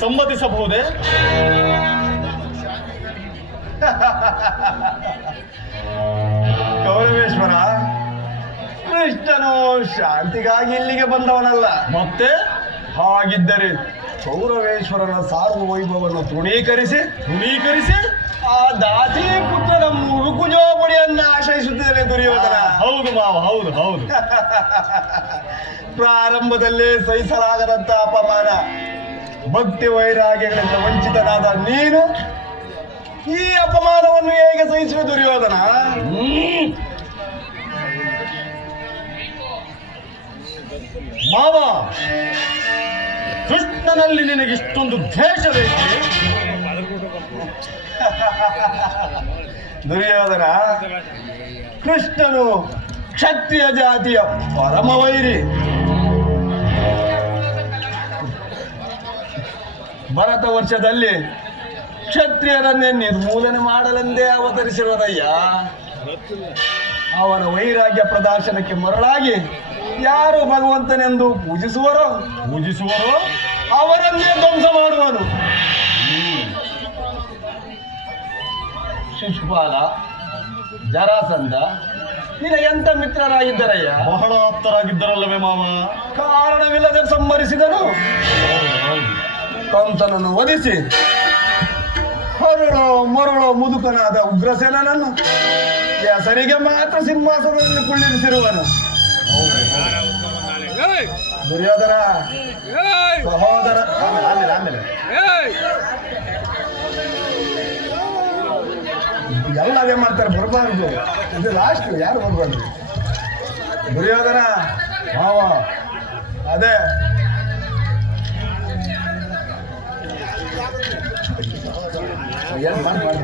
ಸಮ್ಮತಿಸಬಹುದೇ? ಕೌರವೇಶ್ವರ, ಕೃಷ್ಣನು ಶಾಂತಿಗಾಗಿ ಇಲ್ಲಿಗೆ ಬಂದವನಲ್ಲ. ಮತ್ತೆ ಹಾಗಿದ್ದರೆ ಕೌರವೇಶ್ವರನ ಸಾರ್ವವೈಭವವನ್ನು ತೃಣೀಕರಿಸಿ ಆ ದಾಸಿ ಪುತ್ರನ ಮುರುಕುಜೋಪಡಿಯನ್ನು ಆಶ್ರಯಿಸುತ್ತಿದ್ದಾರೆ ದುರ್ಯೋಧನ. ಹೌದು ಮಾವ, ಹೌದು ಹೌದು. ಪ್ರಾರಂಭದಲ್ಲೇ ಸಹಿಸಲಾಗದಂತ ಅಪಮಾನ, ಭಕ್ತಿ ವೈರಾಗ್ಯಗಳಿಂದ ವಂಚಿತನಾದ ನೀನು ಈ ಅಪಮಾನವನ್ನು ಹೇಗೆ ಸಹಿಸುವ ದುರ್ಯೋಧನ? ಮಾವ, ಕೃಷ್ಣನಲ್ಲಿ ನಿನಗೆ ಇಷ್ಟೊಂದು ದ್ವೇಷ ಬೇಕೆ? ದುರ್ಯೋಧನ, ಕೃಷ್ಣನು ಕ್ಷತ್ರಿಯ ಜಾತಿಯ ಪರಮವೈರಿ. ಭರತ ವರ್ಷದಲ್ಲಿ ಕ್ಷತ್ರಿಯರನ್ನೇ ನಿರ್ಮೂಲನೆ ಮಾಡಲೆಂದೇ ಅವತರಿಸಿರುವುದಯ್ಯ. ಅವನ ವೈರಾಗ್ಯ ಪ್ರದರ್ಶನಕ್ಕೆ ಮರಳಾಗಿ ಯಾರು ಭಗವಂತನೆಂದು ಪೂಜಿಸುವರೋ ಅವರನ್ನೇ ಧ್ವಂಸ ಮಾಡುವನು. ಶಿಶುಪಾಲ, ಜರಾಸಂಧ ನಿನಗೆಂತ ಮಿತ್ರರಾಗಿದ್ದರಯ್ಯ? ಬಹಳ ಆಪ್ತರಾಗಿದ್ದರಲ್ಲವೇ ಮಾವ? ಕಾರಣವಿಲ್ಲದೆ ಸಂಹರಿಸಿದನು. ಕಂಸನನ್ನು ವಧಿಸಿ ಹೊರಳೋ ಮರಳೋ ಮುದುಕನಾದ ಉಗ್ರಸೇನನನ್ನು ಹೆಸರಿಗೆ ಮಾತ್ರ ಸಿಂಹಾಸನದಲ್ಲಿ ಕುಳ್ಳಿರಿಸಿರುವನು. ದುರ್ಯೋಧನ ಸಹೋದರ, ಆಮೇಲೆ ಎಲ್ಲ ಅದೇ ಮಾಡ್ತಾರೆ, ಬರಬಾರ್ದು. ಇದು ಲಾಸ್ಟ್, ಯಾರು ಬರ್ಬಾರ್ದು. ದುರ್ಯೋಧನ ಮಾವ, ಅದೇ ಏನು ಮಾಡಿ